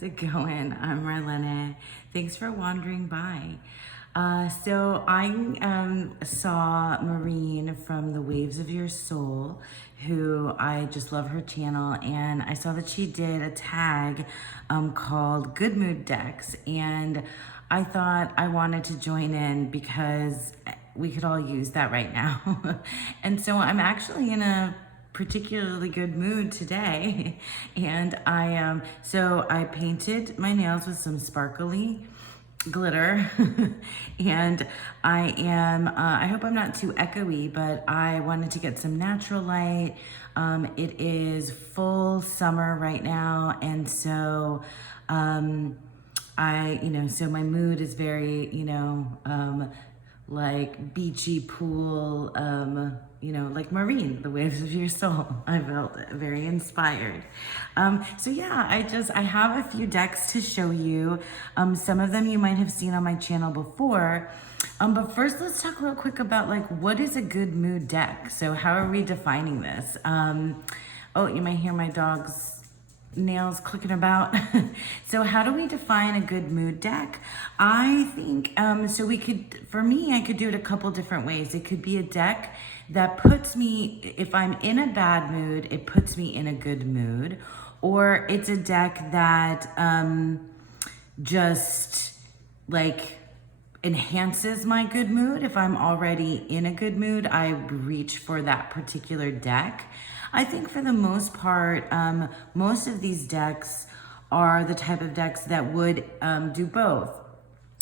how's it going? I'm Marlene. Thanks for wandering by. So I saw Maureen from the Waves of Your Soul, who I just love her channel, and I saw that she did a tag called Good Mood Decks, and I thought I wanted to join in because we could all use that right now. And so I'm actually in a particularly good mood today, and I painted my nails with some sparkly glitter and I hope I'm not too echoey, but I wanted to get some natural light. It is full summer right now, and so so my mood is very, like beachy pool, like Maureen, the Waves of Your Soul. I felt very inspired. So yeah, I have a few decks to show you. Some of them you might have seen on my channel before. But first, let's talk real quick about like, what is a good mood deck? So how are we defining this? Oh, you might hear my dog's nails clicking about. So how do we define a good mood deck? I think, for me, I could do it a couple different ways. It could be a deck that puts me, if I'm in a bad mood, it puts me in a good mood. Or it's a deck that just like enhances my good mood. If I'm already in a good mood, I reach for that particular deck. I think for the most part, most of these decks are the type of decks that would do both.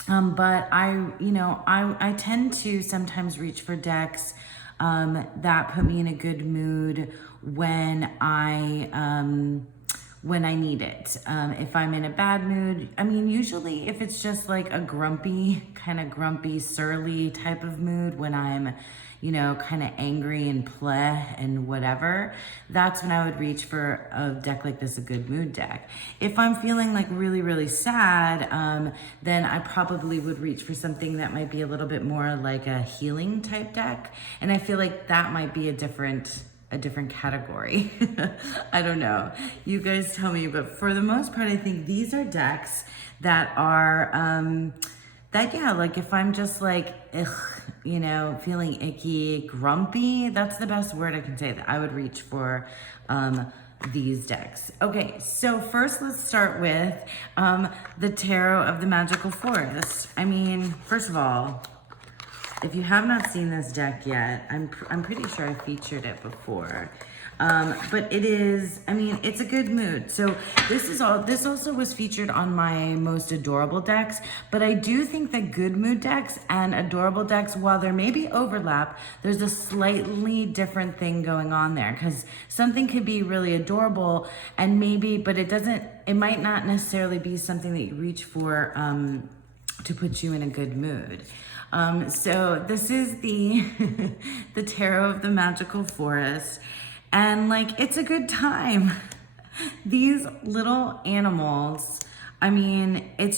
But I tend to sometimes reach for decks that put me in a good mood when I need it. If I'm in a bad mood, usually if it's just like a kind of grumpy, surly type of mood, when I'm, kind of angry and pleh and whatever, that's when I would reach for a deck like this, a good mood deck. If I'm feeling like really, really sad, then I probably would reach for something that might be a little bit more like a healing type deck. And I feel like that might be a different category. I don't know. You guys tell me, but for the most part, I think these are decks that are, like if I'm just like, feeling icky, grumpy, that's the best word I can say, that I would reach for these decks. Okay, so first let's start with the Tarot of the Magical Forest. First of all, if you have not seen this deck yet, I'm pretty sure I featured it before. But it is, it's a good mood. So this also was featured on my most adorable decks, but I do think that good mood decks and adorable decks, while there may be overlap, there's a slightly different thing going on there, because something could be really adorable and but it might not necessarily be something that you reach for to put you in a good mood. So this is the the Tarot of the Magical Forest, and like, it's a good time. These little animals, it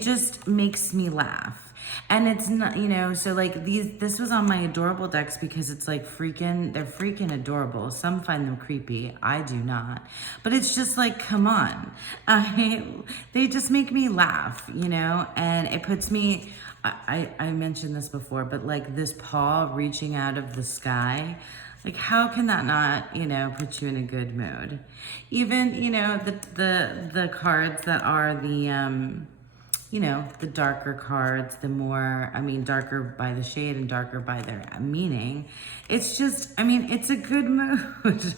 just makes me laugh. And it's not, so like this was on my adorable decks because it's like they're freaking adorable. Some find them creepy. I do not. But it's just like, come on. They just make me laugh, and it puts me, I mentioned this before, but like this paw reaching out of the sky, like how can that not, put you in a good mood? Even, the cards that are the darker cards, the more, darker by the shade and darker by their meaning. It's just, it's a good mood.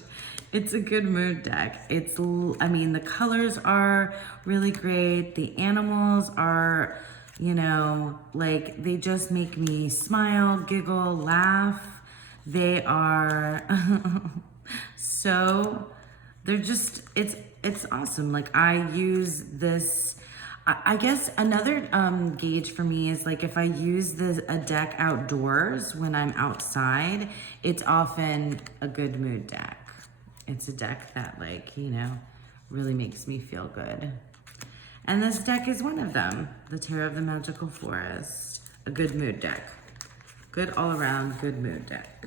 It's a good mood deck. The colors are really great. The animals are, like, they just make me smile, giggle, laugh. They are it's awesome. Like, I use this, I guess another gauge for me is like, if I use a deck outdoors when I'm outside, it's often a good mood deck. It's a deck that, like, really makes me feel good. And this deck is one of them, the Tarot of the Magical Forest, a good mood deck. Good all around good mood deck.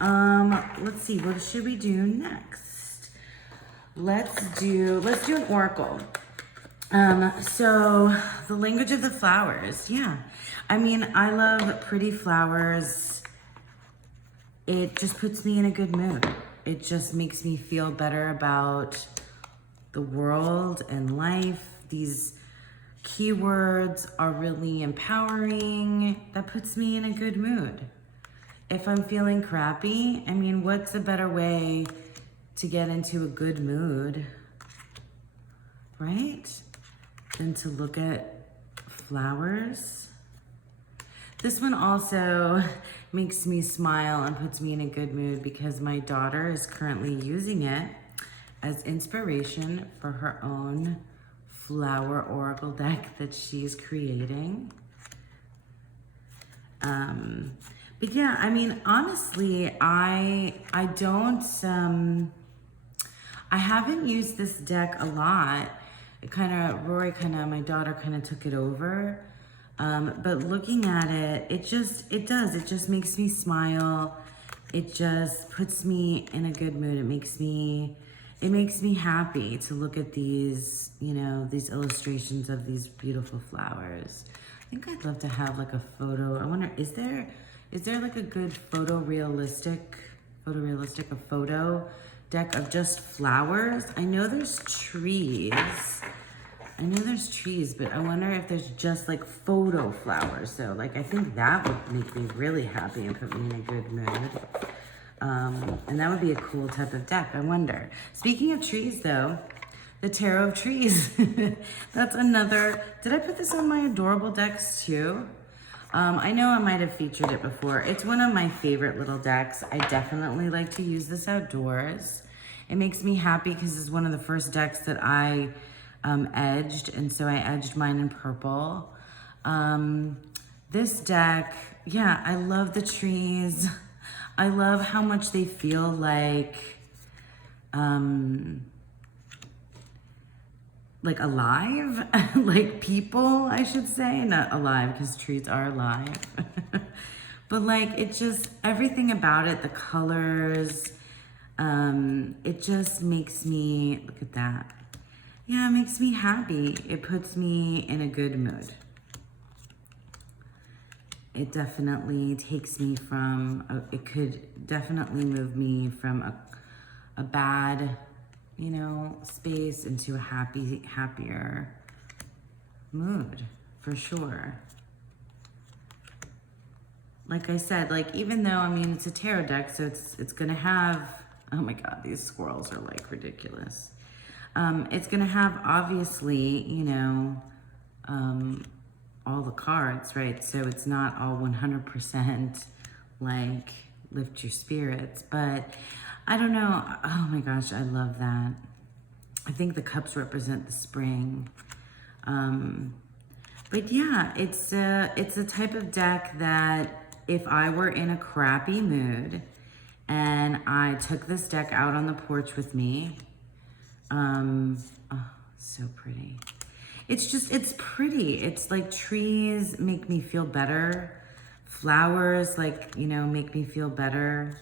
Let's see, what should we do next? let's do an oracle. So the language of the flowers. Yeah. I mean, I love pretty flowers. It just puts me in a good mood. It just makes me feel better about the world and life. These keywords are really empowering. That puts me in a good mood. If I'm feeling crappy, I mean, what's a better way to get into a good mood, right? Than to look at flowers. This one also makes me smile and puts me in a good mood because my daughter is currently using it as inspiration for her own flower oracle deck that she's creating. But yeah, I mean, honestly, I haven't used this deck a lot. My daughter kind of took it over. But looking at it, it just makes me smile. It just puts me in a good mood. It makes me happy to look at these, these illustrations of these beautiful flowers. I think I'd love to have like a photo. I wonder, is there like a good photorealistic deck of just flowers? I know there's trees, but I wonder if there's just like photo flowers. So like, I think that would make me really happy and put me in a good mood. And that would be a cool type of deck, I wonder. Speaking of trees though, the Tarot of Trees. That's another, did I put this on my adorable decks too? I know I might have featured it before. It's one of my favorite little decks. I definitely like to use this outdoors. It makes me happy because it's one of the first decks that I edged, and so I edged mine in purple. This deck, yeah, I love the trees. I love how much they feel like alive, like people, I should say, not alive because trees are alive. But like, it just, everything about it, the colors, it just makes me, look at that. Yeah, it makes me happy. It puts me in a good mood. It definitely takes me from, it could definitely move me from a bad, space into a happier mood, for sure. Like I said, like, even though, I mean, it's a tarot deck, so it's gonna have, oh my God, these squirrels are like ridiculous. It's gonna have, obviously, all the cards, right? So it's not all 100% like lift your spirits, but I don't know. Oh my gosh, I love that. I think the cups represent the spring. But yeah, it's a type of deck that if I were in a crappy mood and I took this deck out on the porch with me, oh, so pretty. It's pretty. It's like trees make me feel better. Flowers, like, make me feel better.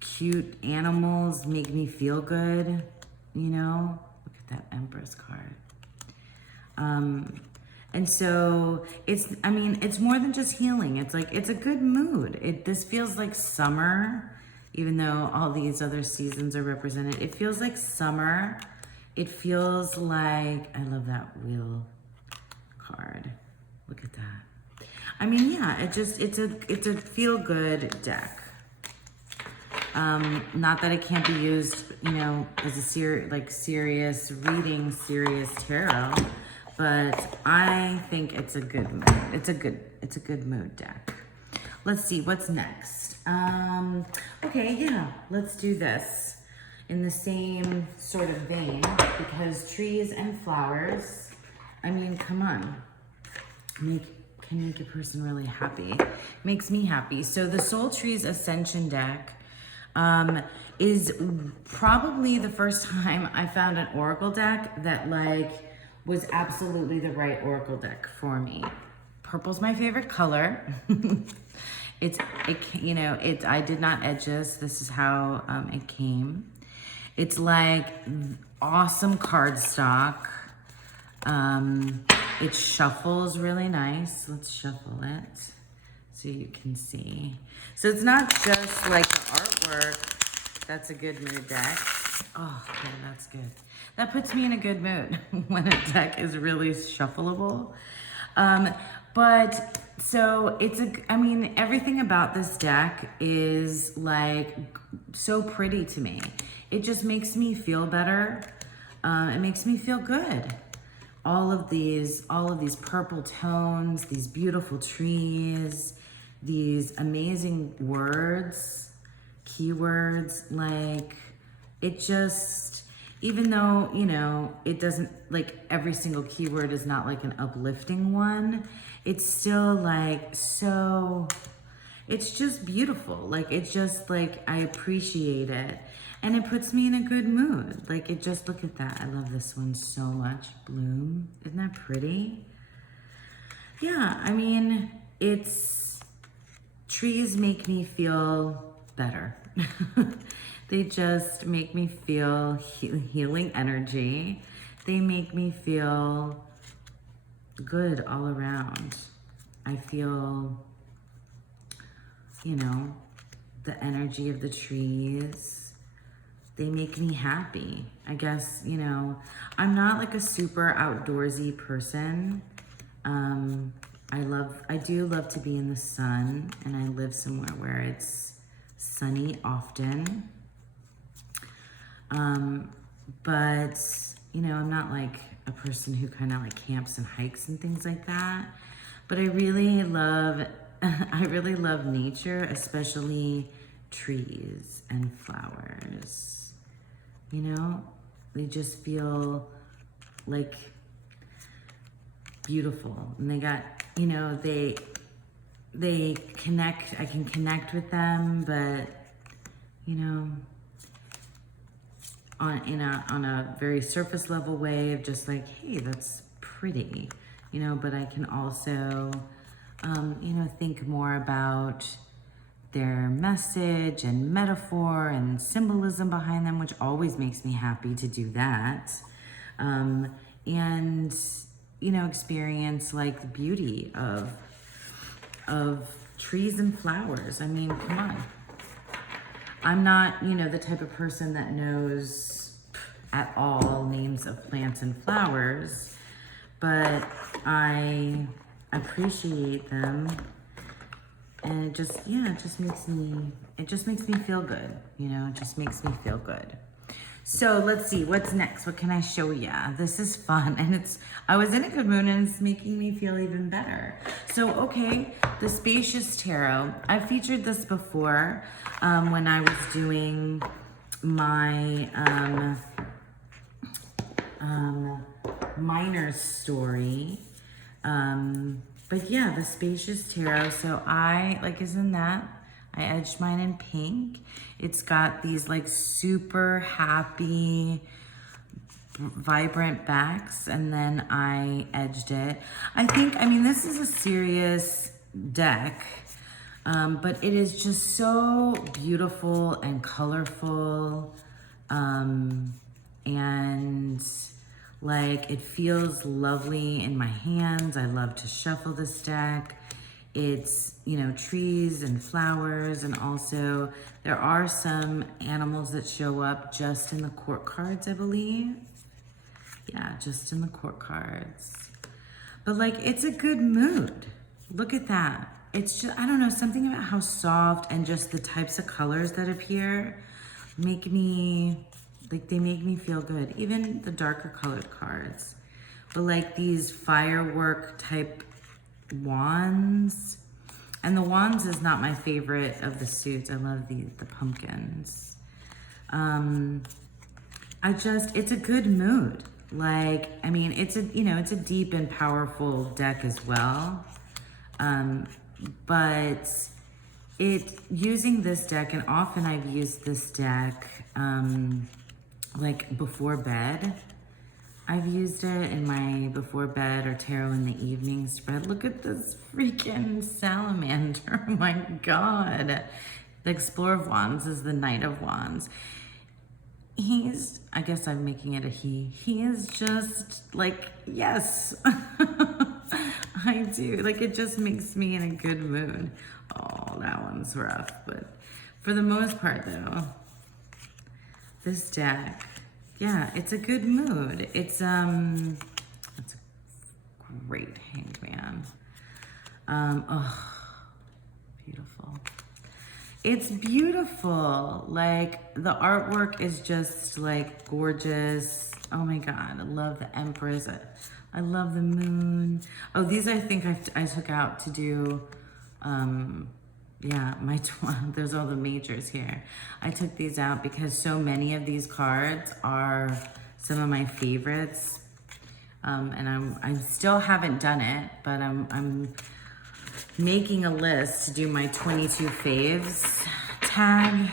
Cute animals make me feel good, Look at that Empress card. And so it's more than just healing. It's like, it's a good mood. This feels like summer, even though all these other seasons are represented. It feels like summer. It feels like, I love that wheel card. Look at that. I mean, yeah, it's a feel good deck. Not that it can't be used, as a serious reading, serious tarot, but I think it's a good mood. It's a good mood deck. Let's see what's next. Okay, yeah, let's do this in the same sort of vein, because trees and flowers, I mean, come on, can make a person really happy. Makes me happy. So the Soul Trees Ascension deck is probably the first time I found an oracle deck that was absolutely the right oracle deck for me. Purple's my favorite color. I did not edge this. This is how it came. It's like awesome cardstock. It shuffles really nice. Let's shuffle it so you can see. So it's not just like the artwork. That's a good mood deck. Oh, okay, that's good. That puts me in a good mood when a deck is really shuffleable. But so it's I mean, everything about this deck is like so pretty to me. It just makes me feel better. It makes me feel good. All of these purple tones, these beautiful trees, these amazing words, keywords, like it just, even though, you know, it doesn't, like every single keyword is not like an uplifting one, it's still like so, it's just beautiful. Like it's just like, I appreciate it. And it puts me in a good mood. Like it just, look at that. I love this one so much. Bloom. Isn't that pretty? Yeah, I mean, trees make me feel better. They just make me feel healing energy. They make me feel good all around. I feel, you know, the energy of the trees. They make me happy. I guess, you know, I'm not like a super outdoorsy person. I do love to be in the sun, and I live somewhere where it's sunny often. But, you know, I'm not like a person who kind of like camps and hikes and things like that. But I really love nature, especially trees and flowers. You know, they just feel like beautiful, and they got, you know, they connect. I can connect with them, but you know, on a very surface level way of just like, hey, that's pretty, you know. But I can also, you know, think more about their message and metaphor and symbolism behind them, which always makes me happy to do that. And, you know, experience like the beauty of trees and flowers. I mean, come on. I'm not, you know, the type of person that knows at all names of plants and flowers, but I appreciate them. And it just, yeah, it just makes me feel good, you know, it just makes me feel good. So let's see, what's next? What can I show ya? This is fun, and I was in a good mood, and it's making me feel even better. So, okay, the Spacious Tarot. I've featured this before when I was doing my miner's story. But yeah, the Spacious Tarot. So isn't that? I edged mine in pink. It's got these like super happy, vibrant backs, and then I edged it. I mean, this is a serious deck, but it is just so beautiful and colorful, and like it feels lovely in my hands. I love to shuffle this deck. It's, you know, trees and flowers, and also there are some animals that show up just in the court cards, I believe. Yeah, just in the court cards. But like, it's a good mood. Look at that. It's just, I don't know, something about how soft and just the types of colors that appear make me, like they make me feel good. Even the darker colored cards. But like these firework type wands. And the wands is not my favorite of the suits. I love the pumpkins. It's a good mood. Like, I mean, it's a deep and powerful deck as well. But using this deck, and often I've used this deck, like before bed. I've used it in my before bed or tarot in the evening spread. Look at this freaking salamander. Oh my God. The Explorer of Wands is the Knight of Wands. I guess I'm making it a he. He is just like, yes, I do. Like, it just makes me in a good mood. Oh, that one's rough. But for the most part, though, this deck, yeah, it's a good mood. It's a great Hanged Man. Oh, beautiful. It's beautiful. Like, the artwork is just like gorgeous. Oh my God, I love the Empress. I love the moon. Oh, these I think I took out to do, yeah, there's all the majors here. I took these out because so many of these cards are some of my favorites. And I still haven't done it, but I'm making a list to do my 22 faves tag.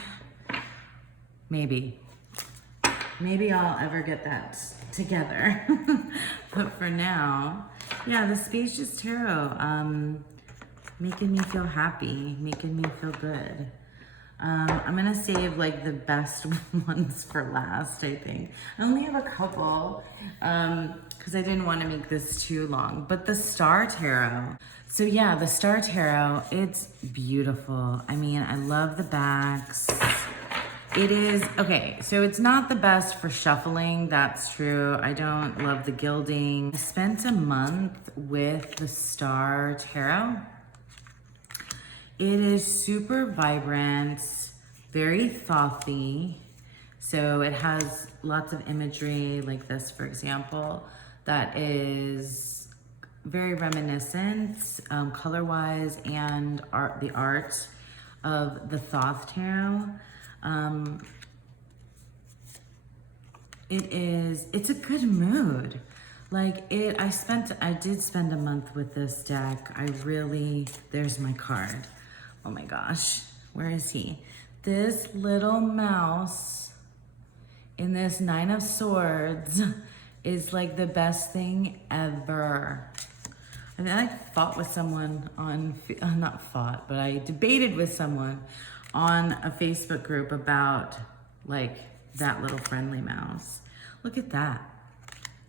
Maybe I'll ever get that together. But for now, yeah, the Spacious Tarot, making me feel happy, making me feel good. I'm gonna save like the best ones for last, I think. I only have a couple, because I didn't want to make this too long. But the Star Tarot. So yeah, the Star Tarot, it's beautiful. I mean, I love the backs. It is, okay, so it's not the best for shuffling, that's true. I don't love the gilding. I spent a month with the Star Tarot. It is super vibrant, very thoughty. So it has lots of imagery like this, for example, that is very reminiscent, color-wise, and the art of the Thoth Tarot. It's a good mood. Like I did spend a month with this deck. There's my card. Oh my gosh, where is he? This little mouse in this Nine of Swords is like the best thing ever. I mean, I fought with someone not fought, but I debated with someone on a Facebook group about like that little friendly mouse. Look at that.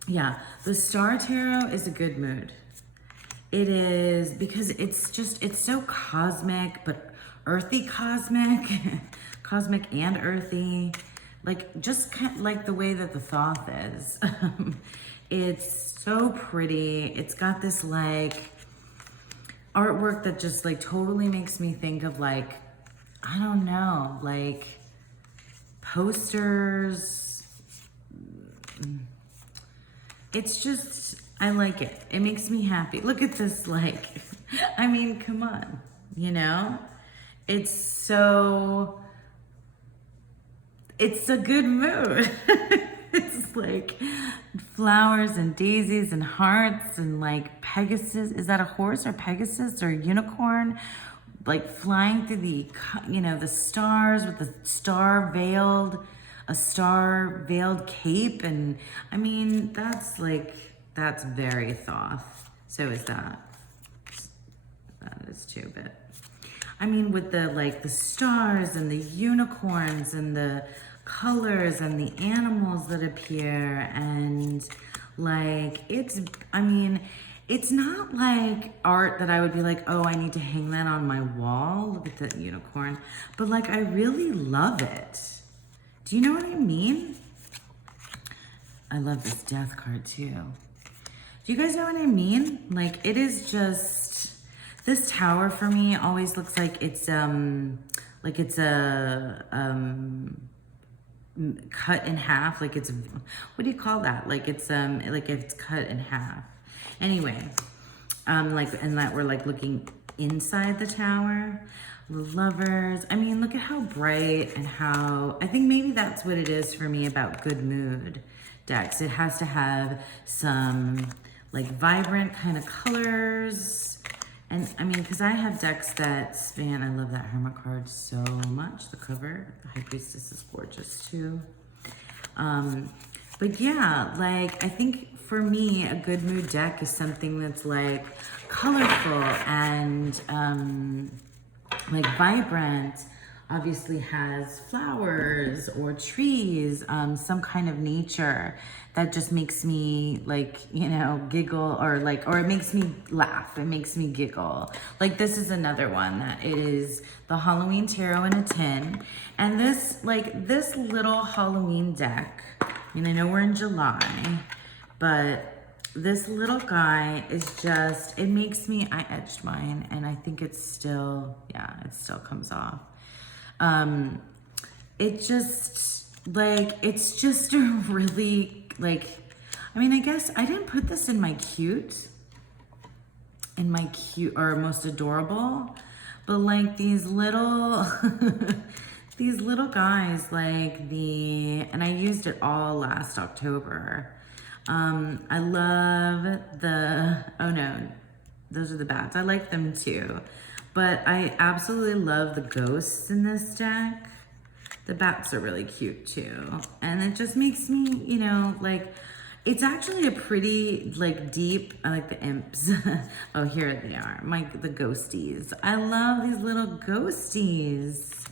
Yeah, the Star Tarot is a good mood. It is, because it's so cosmic, but earthy cosmic, cosmic and earthy, like just kind of like the way that the Thoth is. It's so pretty. It's got this like artwork that just like totally makes me think of like, I don't know, like posters. It's just, I like it. It makes me happy. Look at this, like, I mean, come on, you know? It's a good mood. It's like flowers and daisies and hearts and like Pegasus. Is that a horse or Pegasus or unicorn? Like flying through the stars with a star veiled cape. And I mean, that's very Thoth. So is that. That is too, but I mean, with the stars and the unicorns and the colors and the animals that appear, and like, it's not like art that I would be like, oh, I need to hang that on my wall. Look at that unicorn. But like, I really love it. Do you know what I mean? I love this death card too. Do you guys know what I mean? Like, it is just, this tower for me always looks like it's a cut in half. Like it's, what do you call that? Like it's cut in half. Anyway, and that we're like looking inside the tower. The Lovers. I mean, look at how bright and how, I think maybe that's what it is for me about good mood decks. It has to have some like vibrant kind of colors. And I mean, because I have decks that span, I love that Hermit card so much. The cover, the High Priestess is gorgeous too. But yeah, like I think for me, a good mood deck is something that's like colorful and like vibrant, obviously has flowers or trees, some kind of nature that just makes me like, you know, giggle, or it makes me laugh. It makes me giggle. Like this is another one that is the Halloween Tarot in a tin. And this little Halloween deck, and I know we're in July, but this little guy is just, it makes me, I etched mine and I think it's still, yeah, it still comes off. It just, like, it's just a really, like, I mean, I guess I didn't put this in my cute, or most adorable, but like these little, these little guys, like and I used it all last October. I love oh no, those are the bats. I like them too. But I absolutely love the ghosts in this deck. The bats are really cute too. And it just makes me, you know, like, it's actually a pretty, like, deep, I like the imps. Oh, here they are, the ghosties. I love these little ghosties.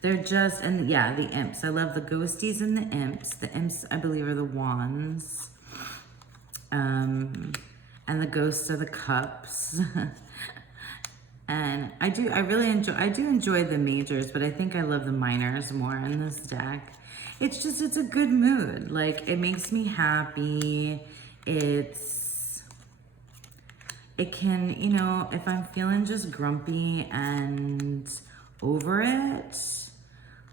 They're just, and yeah, the imps. I love the ghosties and the imps. The imps, I believe, are the wands. And the ghosts are the cups. And I do enjoy the majors, but I think I love the minors more in this deck. It's just, it's a good mood. Like, it makes me happy. It can, you know, if I'm feeling just grumpy and over it,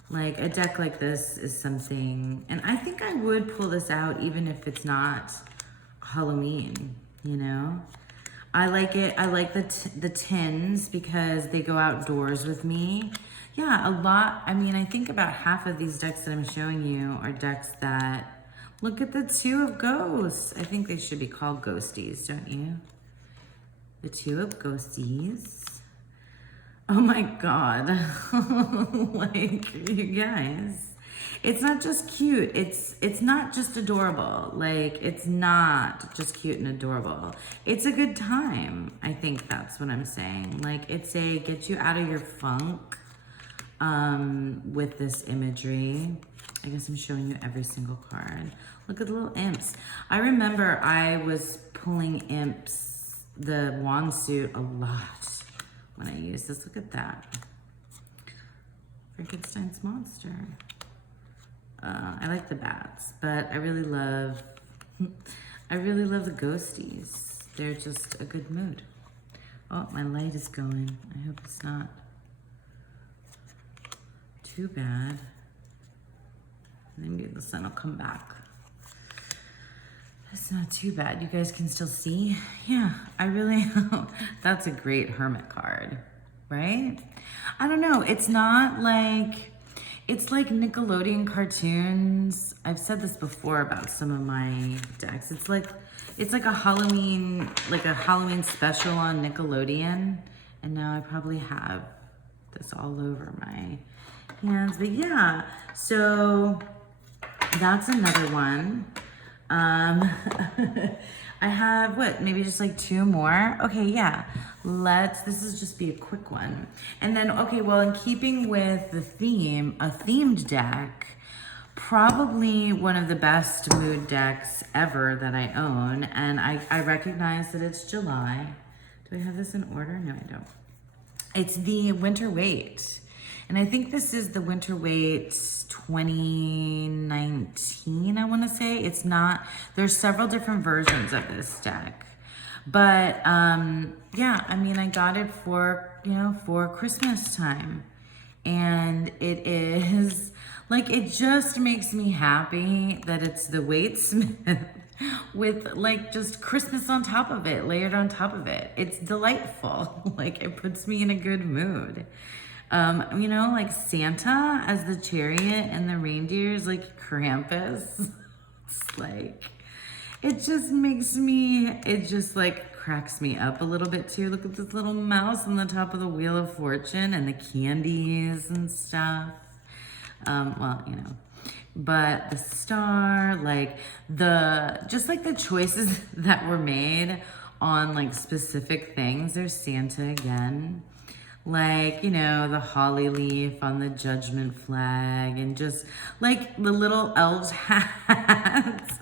like a deck like this is something, and I think I would pull this out even if it's not Halloween, you know? I like it. I like the tins because they go outdoors with me. Yeah, a lot. I mean, I think about half of these decks that I'm showing you are decks that, look at the two of ghosts. I think they should be called ghosties, don't you? The two of ghosties. Oh my God. Like, you guys. It's not just cute. It's not just adorable. Like, it's not just cute and adorable. It's a good time. I think that's what I'm saying. Like, it's a get you out of your funk with this imagery. I guess I'm showing you every single card. Look at the little imps. I remember I was pulling imps, the wand suit, a lot when I used this. Look at that. Frankenstein's monster. I like the bats, but I really love the ghosties. They're just a good mood. Oh, my light is going. I hope it's not too bad. Maybe the sun will come back. It's not too bad. You guys can still see? Yeah, I really, that's a great hermit card, right? I don't know. It's not like, it's like Nickelodeon cartoons. I've said this before about some of my decks. It's like a Halloween special on Nickelodeon. And now I probably have this all over my hands. But yeah, so that's another one. I have, maybe just like two more? Okay, yeah. This is just be a quick one. And then, okay, well, in keeping with the theme, a themed deck, probably one of the best mood decks ever that I own. And I recognize that it's July. Do I have this in order? No, I don't. It's the Winter Wait. And I think this is the Winter Wait 2019, I want to say. It's not, there's several different versions of this deck. But yeah, I mean, I got it for, for Christmas time. And it is, like, it just makes me happy that it's the Waitsmith with, like, just Christmas on top of it, layered on top of it. It's delightful. Like, it puts me in a good mood. Like Santa as the chariot and the reindeers, like Krampus. It's like, it just like cracks me up a little bit too. Look at this little mouse on the top of the Wheel of Fortune and the candies and stuff. But the star, like just like the choices that were made on like specific things. There's Santa again. like, you know, the holly leaf on the judgment flag, and just like the little elves hats.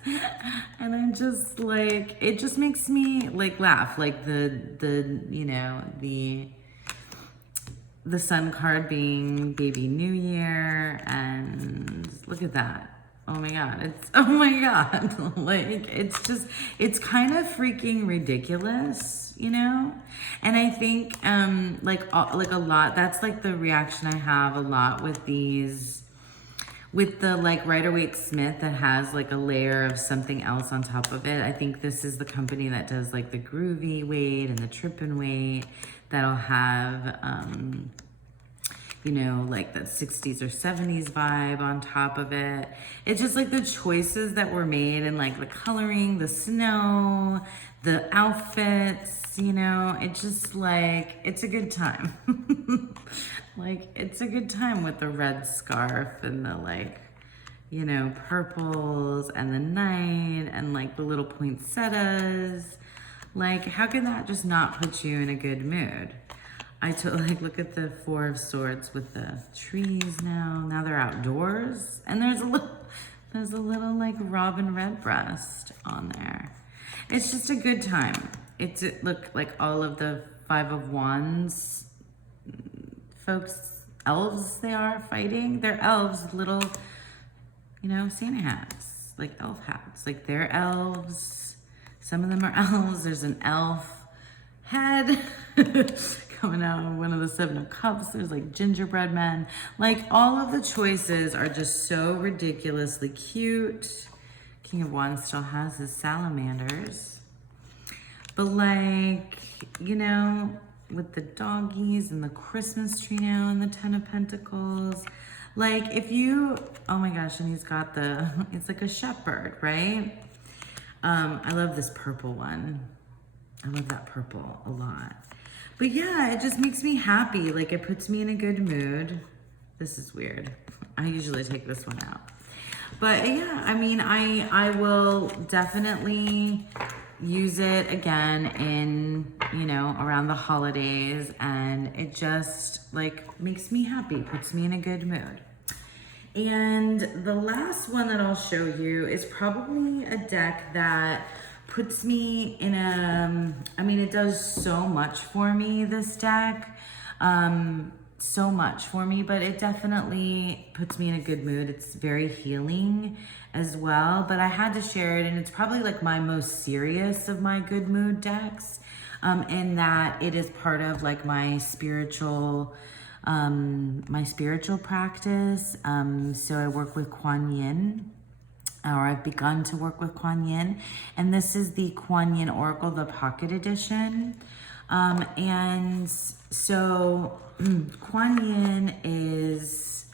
And I'm just like, it just makes me like laugh, like the you know, the sun card being baby new year, and look at that. Oh my god, it's, oh my god. Like, it's just, it's kind of freaking ridiculous, you know? And I think like a lot, that's like the reaction I have a lot with these, with the like Rider-Waite-Smith that has like a layer of something else on top of it. I think this is the company that does like the groovy weight and the trippin' weight that'll have you know, like that 60s or 70s vibe on top of it. It's just like the choices that were made, and like the coloring, the snow, the outfits, you know, it's just like, it's a good time. Like, it's a good time with the red scarf and the like, you know, purples and the night and like the little poinsettias. Like, how can that just not put you in a good mood? Like, look at the Four of Swords with the trees now. Now they're outdoors, and there's a little like robin redbreast on there. It's just a good time. Look, like all of the Five of Wands folks, elves they are fighting. They're elves, little, you know, Santa hats, like elf hats. Like, they're elves. Some of them are elves. There's an elf head coming out of one of the Seven of Cups. There's like gingerbread men. Like, all of the choices are just so ridiculously cute. King of Wands still has his salamanders. But like, you know, with the doggies and the Christmas tree now and the Ten of Pentacles. Like, if you, oh my gosh, and he's got it's like a shepherd, right? I love this purple one. I love that purple a lot. But yeah, it just makes me happy. Like, it puts me in a good mood. This is weird. I usually take this one out. But yeah, I mean, I will definitely use it again in, you know, around the holidays. And it just like makes me happy, puts me in a good mood. And the last one that I'll show you is probably a deck that puts me in I mean, it does so much for me, this deck. So much for me, but it definitely puts me in a good mood. It's very healing as well, but I had to share it, and it's probably like my most serious of my good mood decks, in that it is part of like my spiritual practice. So I work with Kuan Yin, or I've begun to work with Kuan Yin, and this is the Kuan Yin Oracle, the Pocket Edition. And so Kuan Yin is,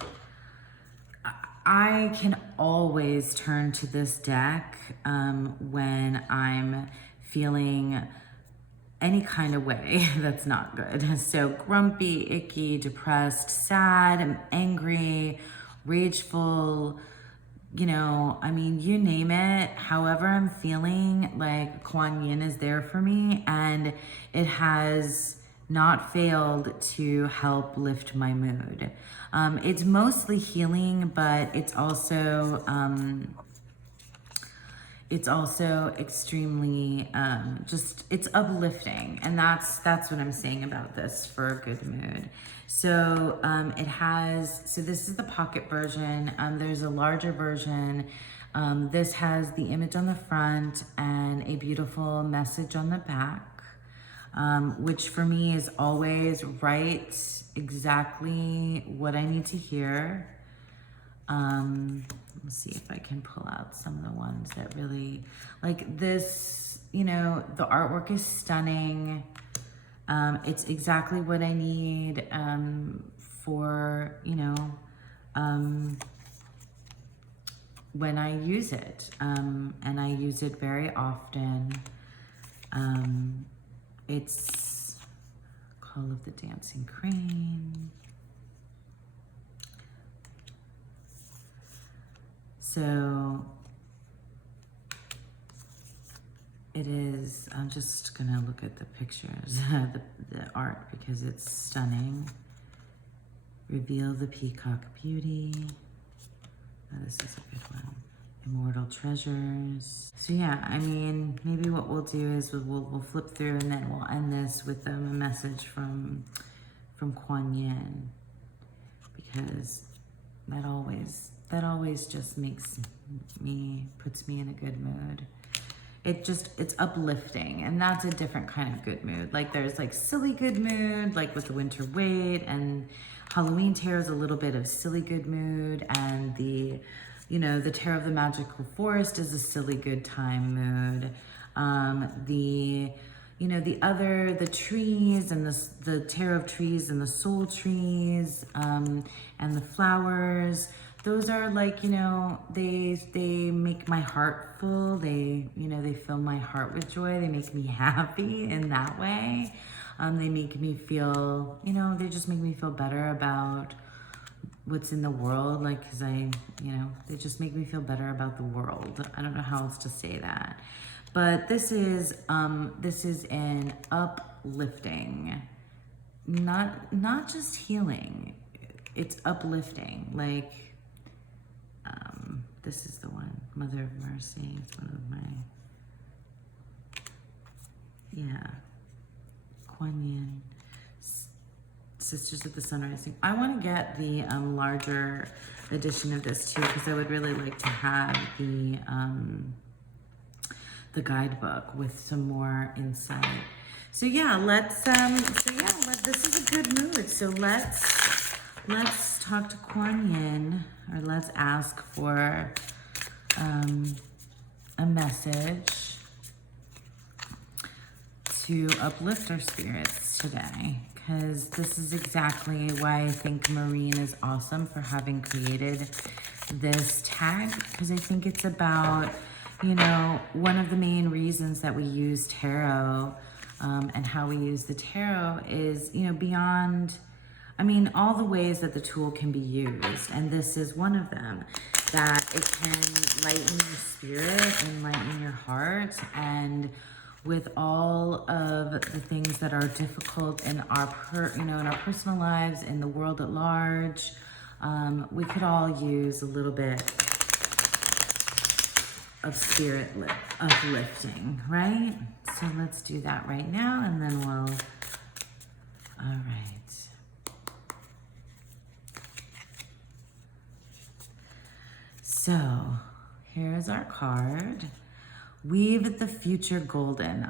I can always turn to this deck when I'm feeling any kind of way that's not good. So grumpy, icky, depressed, sad, angry, rageful, you know, I mean, you name it. However I'm feeling, like, Kuan Yin is there for me, and it has not failed to help lift my mood. It's mostly healing, but it's also extremely just, it's uplifting, and that's what I'm saying about this for a good mood. So so this is the pocket version. There's a larger version. This has the image on the front and a beautiful message on the back, which for me is always right, exactly what I need to hear. Let's see if I can pull out some of the ones that really, like this, you know, the artwork is stunning. It's exactly what I need for, you know, when I use it. And I use it very often. It's Call of the Dancing Crane. So it is, I'm just gonna look at the pictures, the art, because it's stunning. Reveal the Peacock Beauty. Oh, this is a good one. Immortal Treasures. So yeah, I mean, maybe what we'll do is we'll flip through, and then we'll end this with a message from Kuan Yin, because that always just puts me in a good mood. It's uplifting, and that's a different kind of good mood. Like there's like silly good mood, like with the Winter Wait, and Halloween Tarot is a little bit of silly good mood, and the Tarot of the Magical Forest is a silly good time mood. The trees and the Tarot of Trees and the Soul Trees, and the flowers, those are like, they make my heart full. They fill my heart with joy. They make me happy in that way. They make me feel, they just make me feel better about what's in the world. Like, cause they just make me feel better about the world. I don't know how else to say that. But this is an uplifting, not just healing. It's uplifting. Like, this is the one, Mother of Mercy. It's one of my, Kuan Yin, Sisters of the Sun Rising. I want to get the larger edition of this too, because I would really like to have the guidebook with some more insight. So yeah, this is a good mood. So let's talk to Kuan Yin, or let's ask for a message to uplift our spirits today, because this is exactly why I think Maureen is awesome for having created this tag, because I think it's about, one of the main reasons that we use tarot, and how we use the tarot is, beyond, all the ways that the tool can be used, and this is one of them, that it can lighten your spirit and lighten your heart. And with all of the things that are difficult in our personal lives, in the world at large, we could all use a little bit of spirit uplifting, right? So let's do that right now, and then all right. So here's our card. Weave the future golden.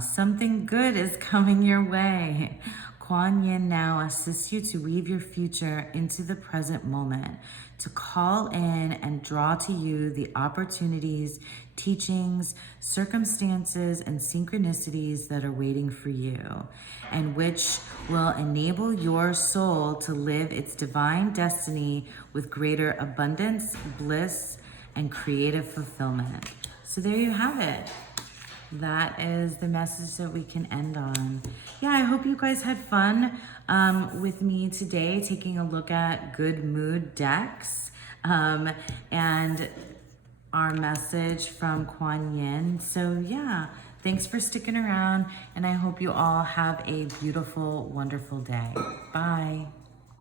Something good is coming your way. Kuan Yin now assists you to weave your future into the present moment, to call in and draw to you the opportunities, teachings, circumstances, and synchronicities that are waiting for you, and which will enable your soul to live its divine destiny with greater abundance, bliss, and creative fulfillment. So there you have it. That is the message that we can end on. Yeah, I hope you guys had fun with me today, taking a look at good mood decks, and our message from Kuan Yin. So yeah, thanks for sticking around, and I hope you all have a beautiful, wonderful day. Bye.